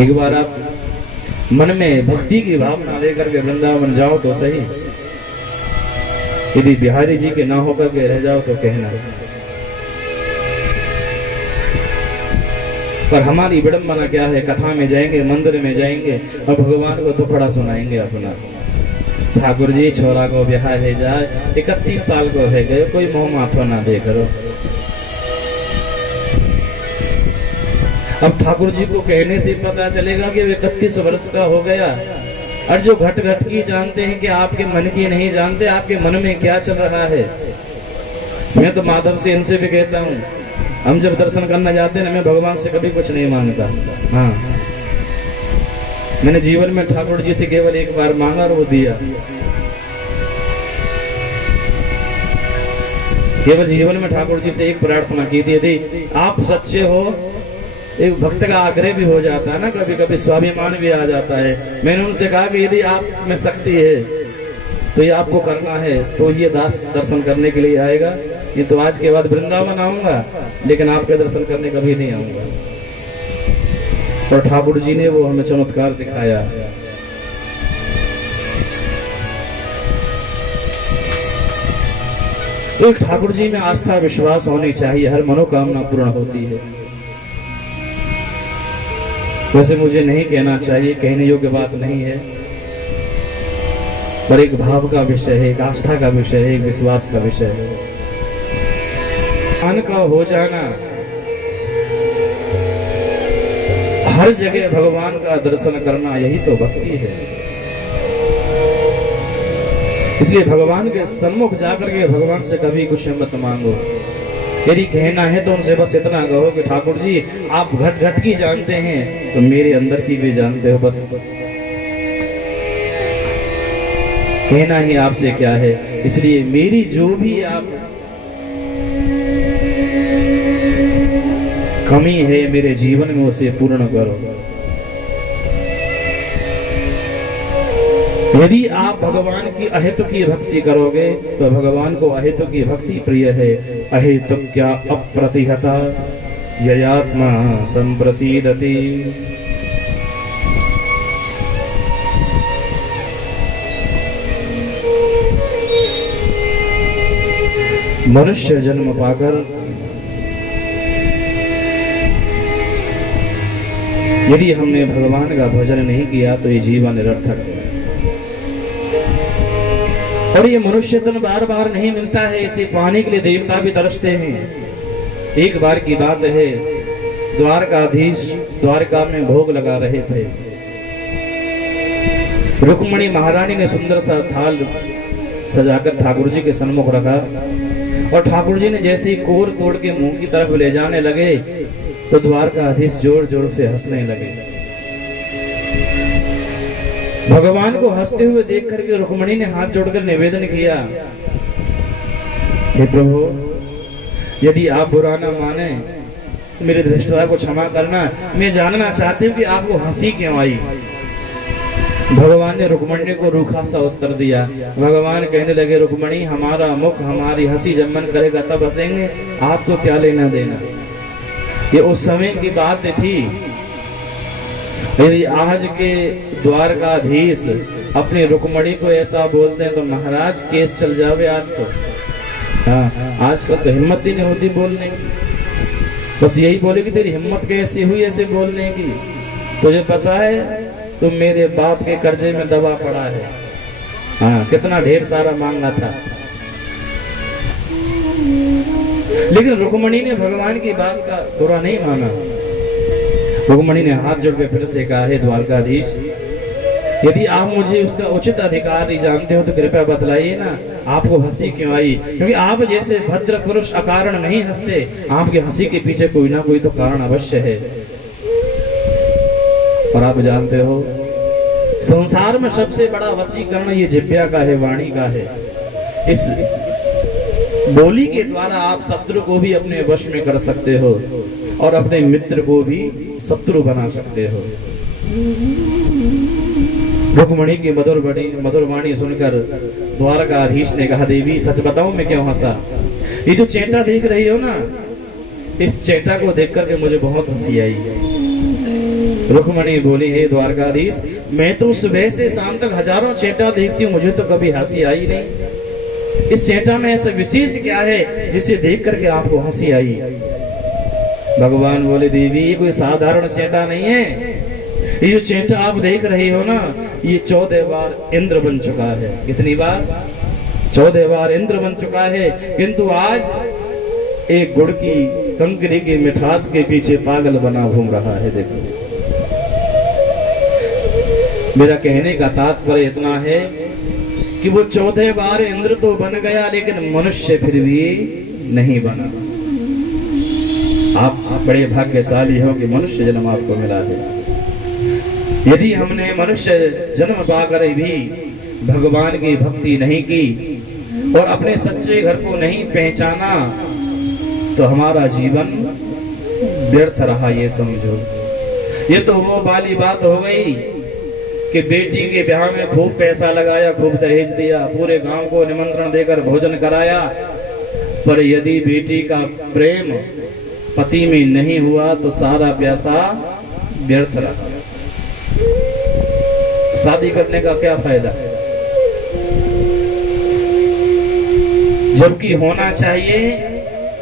एक बार आप मन में भक्ति की भावना लेकर के वृंदावन जाओ तो सही, यदि बिहारी जी के ना होकर के रह जाओ तो कहना। पर हमारी विडंबना क्या है, कथा में जाएंगे, मंदिर में जाएंगे और भगवान को तो खड़ा सुनाएंगे अपना। ठाकुर जी छोरा को ब्याह है जाए, 31 साल को है गए, कोई मोह माथो ना दे करो। अब ठाकुर जी को कहने से पता चलेगा कि वे 31 वर्ष का हो गया। और जो घट घट की जानते हैं कि आपके मन की नहीं जानते, आपके मन में क्या चल रहा है। मैं तो माधव से इनसे भी कहता हूँ, हम जब दर्शन करना जाते हैं ना, मैं भगवान से कभी कुछ नहीं मांगता। हाँ, मैंने जीवन में ठाकुर जी से केवल एक बार मांगा और वो दिया। केवल जीवन में ठाकुर जी से एक प्रार्थना की थी, यदि आप सच्चे हो। एक भक्त का आग्रह भी हो जाता है ना, कभी कभी स्वाभिमान भी आ जाता है। मैंने उनसे कहा कि यदि आप में शक्ति है तो ये आपको करना है, तो ये दास दर्शन करने के लिए आएगा। ये तो आज के बाद वृंदावन आऊंगा, लेकिन आपके दर्शन करने कभी नहीं आऊंगा। और ठाकुर जी ने वो हमें चमत्कार दिखाया। तो ठाकुर जी में आस्था विश्वास होनी चाहिए, हर मनोकामना पूर्ण होती है। वैसे मुझे नहीं कहना चाहिए, कहने योग्य बात नहीं है, पर एक भाव का विषय है, एक आस्था का विषय है, एक विश्वास का विषय है। भगवान का हो जाना, हर जगह भगवान का दर्शन करना, यही तो भक्ति है। इसलिए भगवान के सम्मुख जाकर के भगवान से कभी कुछ मत मांगो। यदि कहना है तो उनसे बस इतना कहो कि ठाकुर जी आप घट घट की जानते हैं तो मेरे अंदर की भी जानते हो। बस कहना ही आपसे क्या है। इसलिए मेरी जो भी आप कमी है मेरे जीवन में, उसे पूर्ण करो। यदि आप भगवान की अहेतु की भक्ति करोगे तो भगवान को अहेतु की भक्ति प्रिय है। अहेतु क्या अप्रतिहता ययात्मा संप्रसीदति। मनुष्य जन्म पाकर यदि हमने भगवान का भजन नहीं किया तो ये जीवन निरर्थक है। और ये मनुष्य तन बार बार नहीं मिलता है, इसे पाने के लिए देवता भी तरसते हैं। एक बार की बात है, द्वारकाधीश द्वारका में भोग लगा रहे थे। रुक्मणी महारानी ने सुंदर सा थाल सजाकर ठाकुर जी के सन्मुख रखा और ठाकुर जी ने जैसे ही कोर तोड़ के मुंह की तरफ ले जाने लगे तो द्वारकाधीश जोर जोर से हंसने लगे। भगवान को हंसते हुए देख करके रुक्मणी ने हाथ जोड़कर निवेदन किया, हे प्रभु यदि आप बुरा ना माने मेरे धृष्टता को क्षमा करना, मैं जानना चाहती हूँ कि आपको हंसी क्यों आई। भगवान ने रुक्मणी को रूखा सा उत्तर दिया। भगवान कहने लगे, रुक्मणी हमारा मुख हमारी हंसी जब मन करेगा तब हंसेंगे, आपको क्या लेना देना। ये उस समय की बात थी। यदि आज के द्वारकाधीश अपनी रुक्मणी को ऐसा बोलते हैं तो महाराज केस चल जावे आज तो। हाँ, आज का तो हिम्मत ही नहीं होती बोलने की। बस यही बोले कि तेरी हिम्मत कैसी हुई ऐसे बोलने की। तुझे पता है तुम मेरे बाप के कर्जे में दबा पड़ा है। हाँ, कितना ढेर सारा मांगना था। लेकिन रुक्मणी ने भगवान की बात का बुरा नहीं माना। रुक्मणी ने हाथ जोड़ के फिर से कहा, है द्वारकाधीश यदि आप मुझे उसका उचित अधिकार ही जानते हो तो कृपया बतलाइए ना, आपको हंसी क्यों आई। क्योंकि आप जैसे भद्र पुरुष अकारण नहीं हंसते, आपकी हंसी के पीछे कोई ना कोई तो कारण अवश्य है। और आप जानते हो संसार में सबसे बड़ा वशीकरण ये जिह्वा का है, वाणी का है। इस बोली के द्वारा आप शत्रु को भी अपने वश में कर सकते हो और अपने मित्र को भी शत्रु बना सकते हो। रुक्मणी की मधुर वाणी सुनकर द्वारकाधीश ने कहा, देवी सच बताऊं मैं क्यों हंसा। ये जो चेटा देख रही हो ना, इस चेटा को देख करके मुझे बहुत हंसी आई। रुक्मणी बोली, हे द्वारकाधीश, मैं तो सुबह से शाम तक हजारों चेटा देखती हूँ, मुझे तो कभी हंसी आई नहीं। इस चेटा में ऐसा विशेष क्या है जिसे देख करके आपको हंसी आई? भगवान बोले, देवी ये कोई साधारण चेटा नहीं है। ये जो चेटा आप देख रही हो ना, ये 14 बार इंद्र बन चुका है। कितनी बार? 14 बार इंद्र बन चुका है, किंतु आज एक गुड़ की कंकरी की मिठास के पीछे पागल बना घूम रहा है। देखो, मेरा कहने का तात्पर्य इतना है कि वो 14 बार इंद्र तो बन गया, लेकिन मनुष्य फिर भी नहीं बना। आप बड़े भाग्यशाली हो कि मनुष्य जन्म आपको मिला है। यदि हमने मनुष्य जन्म पाकर भी भगवान की भक्ति नहीं की और अपने सच्चे घर को नहीं पहचाना, तो हमारा जीवन व्यर्थ रहा, ये समझो। ये तो वो वाली बात हो गई कि बेटी के ब्याह में खूब पैसा लगाया, खूब दहेज दिया, पूरे गांव को निमंत्रण देकर भोजन कराया, पर यदि बेटी का प्रेम पति में नहीं हुआ तो सारा पैसा व्यर्थ रहा। शादी करने का क्या फायदा? जबकि होना चाहिए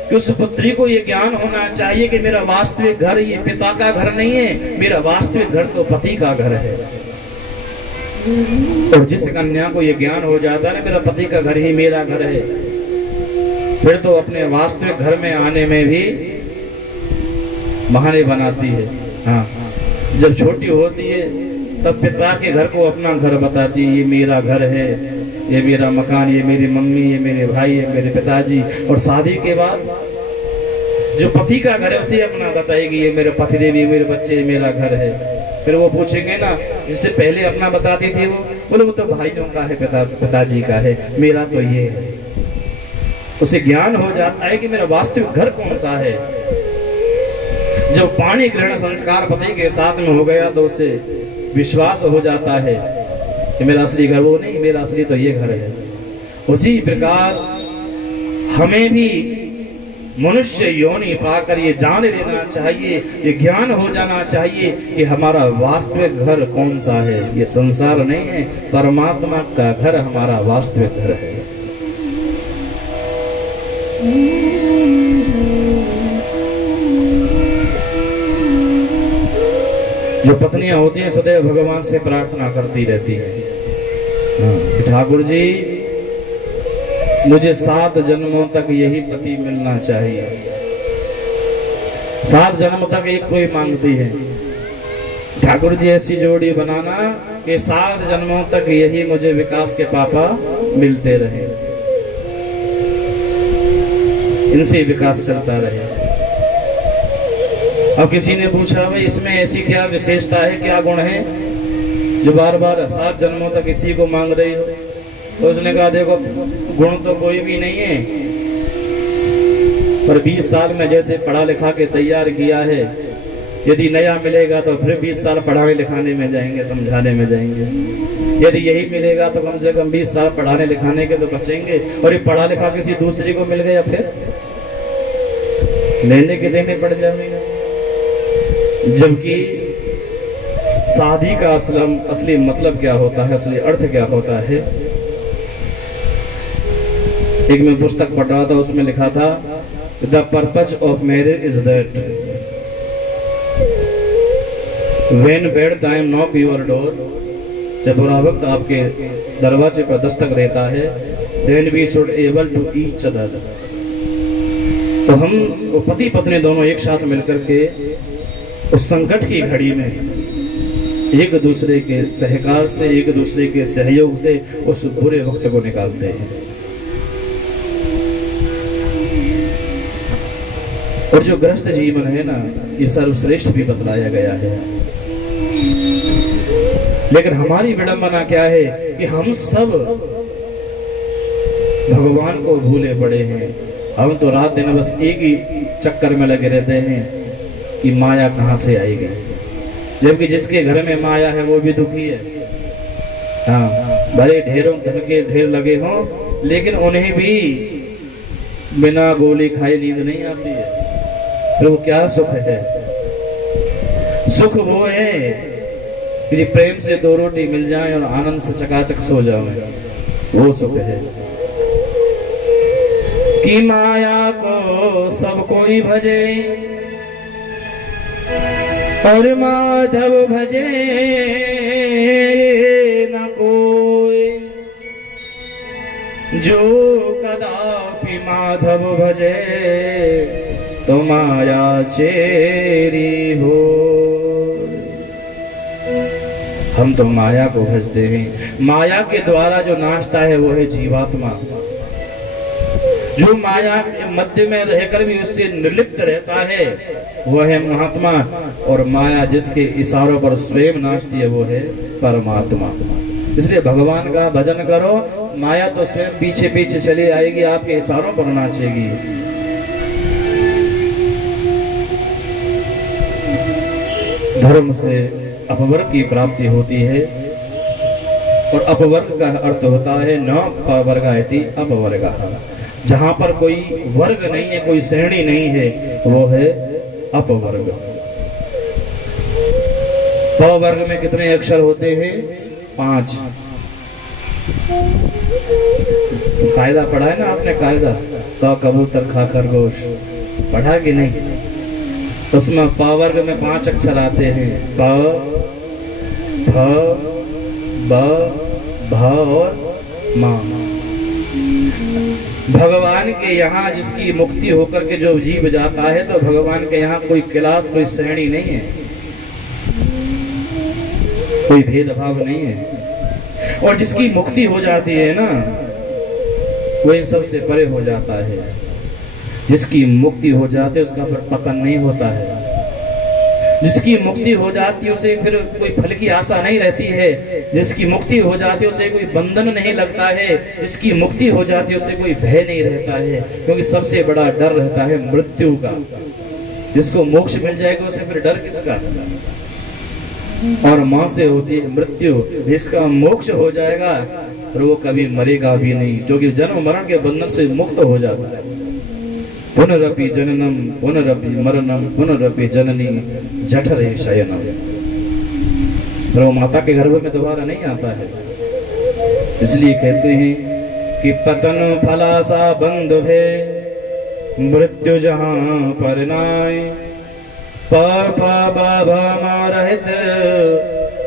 कि उस पुत्री को ये ज्ञान होना चाहिए कि मेरा वास्तविक घर ये पिता का घर नहीं है, मेरा वास्तविक घर तो पति का घर है। और जिस कन्या को ये ज्ञान हो जाता है मेरा पति का घर ही मेरा घर है, फिर तो अपने वास्तविक घर में आने में भी बहाने बनाती है। हाँ, जब छोटी होती है तब पिता के घर को अपना घर बताती है, ये मेरा घर है, ये मेरा मकान, ये मेरी मम्मी, ये मेरे भाई, ये मेरे पिताजी। और शादी के बाद जो पति का घर है उसे अपना बताएगी, ये मेरे पतिदेव, ये मेरे बच्चे, ये मेरा घर है। फिर वो पूछेंगे ना, जिससे पहले अपना बताती थी वो बोले वो तो भाइयों का है, पिताजी का है, मेरा तो ये है। उसे ज्ञान हो जाता है कि मेरा वास्तविक घर कौन सा है। जब पाणी ग्रहण संस्कार पति के साथ में हो गया तो उसे विश्वास हो जाता है कि मेरा असली घर वो नहीं, मेरा असली तो ये घर है। उसी प्रकार हमें भी मनुष्य योनि पाकर ये जान लेना चाहिए, ये ज्ञान हो जाना चाहिए कि हमारा वास्तविक घर कौन सा है। ये संसार नहीं है, परमात्मा का घर हमारा वास्तविक घर है। जो पत्नियां होती हैं सदैव भगवान से प्रार्थना करती रहती हैं, ठाकुर जी मुझे 7 जन्मों तक यही पति मिलना चाहिए। 7 जन्म तक एक कोई मांगती है, ठाकुर जी ऐसी जोड़ी बनाना कि 7 जन्मों तक यही मुझे विकास के पापा मिलते रहे, इनसे विकास चलता रहे। अब किसी ने पूछा भाई इसमें ऐसी क्या विशेषता है, क्या गुण है जो बार बार 7 जन्मों तक इसी को मांग रही हो? तो उसने कहा देखो गुण तो कोई भी नहीं है, पर 20 साल में जैसे पढ़ा लिखा के तैयार किया है, यदि नया मिलेगा तो फिर 20 साल पढ़ाने लिखाने में जाएंगे, समझाने में जाएंगे। यदि यही मिलेगा तो कम से कम 20 साल पढ़ाने लिखाने के तो बचेंगे, और ये पढ़ा लिखा किसी दूसरे को मिल गया फिर लेने के देने पड़ जाएंगे। जबकि शादी का असली मतलब क्या होता है, असली अर्थ क्या होता है? एक मैं पुस्तक पढ़ रहा था, उसमें लिखा था the purpose of marriage is that when bad time knock your door, जब बुरा वक्त आपके दरवाजे पर दस्तक देता है, then we should able to each other. तो हम पति पत्नी दोनों एक साथ मिलकर के उस संकट की घड़ी में एक दूसरे के सहकार से, एक दूसरे के सहयोग से उस बुरे वक्त को निकालते हैं। और जो ग्रस्त जीवन है ना, ये सर्वश्रेष्ठ भी बतलाया गया है। लेकिन हमारी विडंबना क्या है कि हम सब भगवान को भूले पड़े हैं। हम तो रात दिन बस एक ही चक्कर में लगे रहते हैं कि माया कहां से आएगी, जबकि जिसके घर में माया है वो भी दुखी है। हाँ, बड़े ढेरों धन के ढेर लगे हों, लेकिन उन्हें भी बिना गोली खाए नींद नहीं आती है, फिर वो क्या सुख है? सुख वो है कि प्रेम से 2 रोटी मिल जाए और आनंद से चकाचक सो जाए, वो सुख है। कि माया को सब कोई भजे और माधव भजे न कोई, जो कदापि माधव भजे तो माया चेरी हो। हम तो माया को भजते हैं। माया के द्वारा जो नाचता है वो है जीवात्मा। जो माया के मध्य में रहकर भी उससे निर्लिप्त रहता है वो है महात्मा, और माया जिसके इशारों पर स्वयं नाचती है वो है परमात्मा। इसलिए भगवान का भजन करो, माया तो स्वयं पीछे पीछे चली आएगी, आपके इशारों पर नाचेगी। धर्म से अपवर्ग की प्राप्ति होती है, और अपवर्ग का अर्थ होता है न पवर्गायति अपवर्गः। जहां पर कोई वर्ग नहीं है, कोई श्रेणी नहीं है, वो है अपवर्ग। पवर्ग में कितने अक्षर होते हैं? 5। कायदा पढ़ा है ना आपने? कायदा तो कबूतर खा खरगोश पढ़ा कि नहीं? उसमें पवर्ग में 5 अक्षर आते हैं, प, फ, ब, भ और मा। भगवान के यहाँ जिसकी मुक्ति होकर के जो जीव जाता है, तो भगवान के यहाँ कोई क्लास, कोई श्रेणी नहीं है, कोई भेदभाव नहीं है। और जिसकी मुक्ति हो जाती है ना, वो इन सब से परे हो जाता है। जिसकी मुक्ति हो जाती है उसका फिर पतन नहीं होता है। जिसकी मुक्ति हो जाती है उसे फिर कोई फल की आशा नहीं रहती है। जिसकी मुक्ति हो जाती है उसे कोई बंधन नहीं लगता है। जिसकी मुक्ति हो जाती है उसे कोई भय नहीं रहता है, क्योंकि सबसे बड़ा डर रहता है मृत्यु का। जिसको मोक्ष मिल जाएगा उसे फिर डर किसका? और मां से होती है मृत्यु। जिसका मोक्ष हो जाएगा फिर वो कभी मरेगा भी नहीं, क्योंकि जन्म मरण के बंधन से मुक्त हो जाता है। पुनरपि जननम पुनरपि मरणम पुनरपि जननी जठरे शयनम। पर वो माता के गर्भ में दोबारा नहीं आता है। इसलिए कहते हैं कि पतन फलासा बंध भे मृत्यु जहां पर नाय, रहित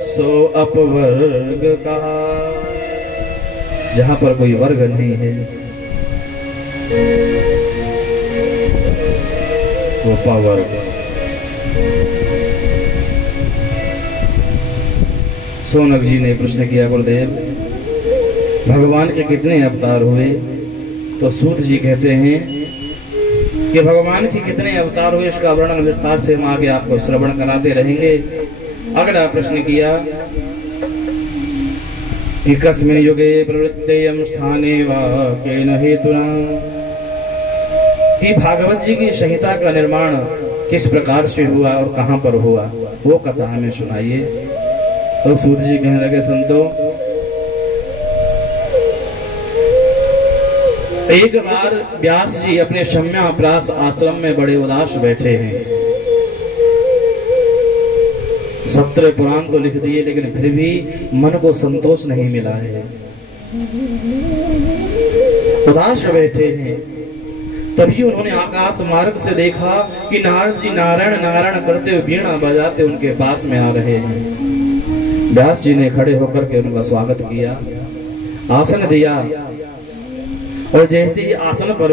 सो अपवर्ग कहा। जहां पर कोई वर्ग नहीं है वो पवर्ग। सोनक जी ने प्रश्न किया, गुरुदेव भगवान के कितने अवतार हुए? तो सूत जी कहते हैं कि भगवान के कितने अवतार हुए इसका वर्णन विस्तार से हम आगे आपको श्रवण कराते रहेंगे। अगला प्रश्न किया कि कस्मिन् युगे प्रवृत्तेयं स्थाने वा केन हेतुना, कि भागवत जी की संहिता का निर्माण किस प्रकार से हुआ और कहां पर हुआ, वो कथा हमें सुनाइए। तो सूत जी कहने लगे, संतो एक बार व्यास जी अपने शम्याप्रास आश्रम में बड़े उदास बैठे हैं। 17 पुराण तो लिख दिए, लेकिन फिर भी मन को संतोष नहीं मिला है। उदास बैठे हैं। तभी उन्होंने आकाश मार्ग से देखा कि नारद जी नारायण नारायण करते हुए वीणा बजाते उनके पास में आ रहे हैं। व्यास जी ने खड़े होकर के उनका स्वागत किया, आसन दिया, और जैसे ही आसन पर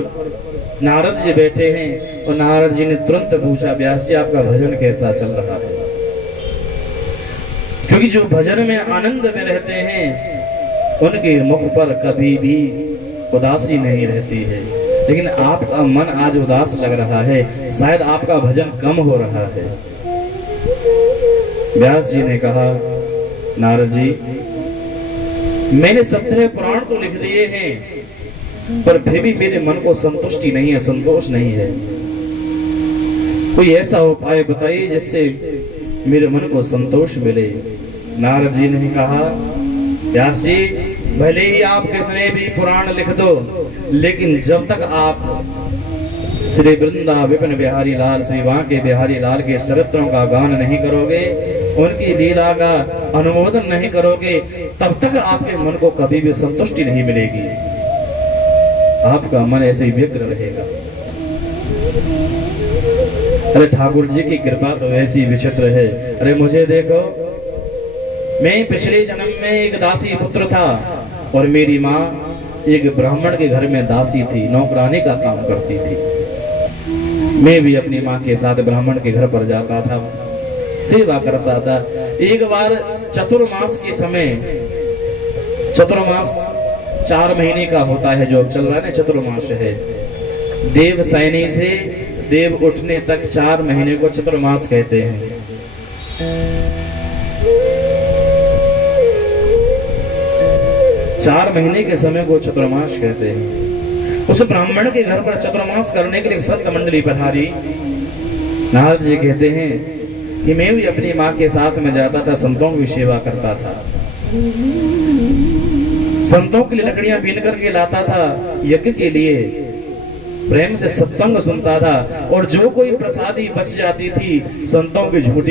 नारद जी बैठे हैं और नारद जी ने तुरंत पूछा, व्यास जी आपका भजन कैसा चल रहा है? क्योंकि जो भजन में आनंद में रहते हैं उनके मुख पर कभी भी उदासी नहीं रहती है। लेकिन आपका मन आज उदास लग रहा है, शायद आपका भजन कम हो रहा है। व्यास जी ने कहा, नारद जी मैंने 17 पुराण तो लिख दिए हैं, पर फिर भी मेरे मन को संतुष्टि नहीं है, संतोष नहीं है। कोई ऐसा उपाय बताइए जिससे मेरे मन को संतोष मिले। नारद जी ने कहा, व्यास जी भले ही आप कितने भी पुराण लिख दो, लेकिन जब तक आप श्री वृंदा विपिन बिहारी लाल श्री बांके बिहारी लाल के चरित्रों का गान नहीं करोगे, उनकी लीला का अनुमोदन नहीं करोगे, तब तक आपके मन को कभी भी संतुष्टि नहीं मिलेगी। आपका मन ऐसे ही व्यग्र रहेगा। अरे ठाकुर जी की कृपा तो ऐसी विचित्र है। अरे मुझे देखो, मैं पिछले जन्म में एक दासी पुत्र था और मेरी माँ एक ब्राह्मण के घर में दासी थी, नौकरानी का काम करती थी। मैं भी अपनी माँ के साथ ब्राह्मण के घर पर जाता था, सेवा करता था। एक बार चतुर्मास के समय, चतुर्मास 4 महीने का होता है जो चल रहा है ना, चतुर्मास है। देव सैनी से देव उठने तक 4 महीने को चतुर्मास कहते हैं। चार महीने के समय को चतुर्मास कहते हैं। उस ब्राह्मण के घर पर चतुर्मास करने के लिए संत मंडली पधारी। नारद जी कहते हैं कि मैं भी अपनी माँ के साथ में जाता था, संतों की सेवा करता था, संतों के लिए लकड़ियां बीन करके लाता था, यज्ञ के लिए प्रेम से सत्संग सुनता था, और जो कोई प्रसादी बच जाती थी संतों की झूठी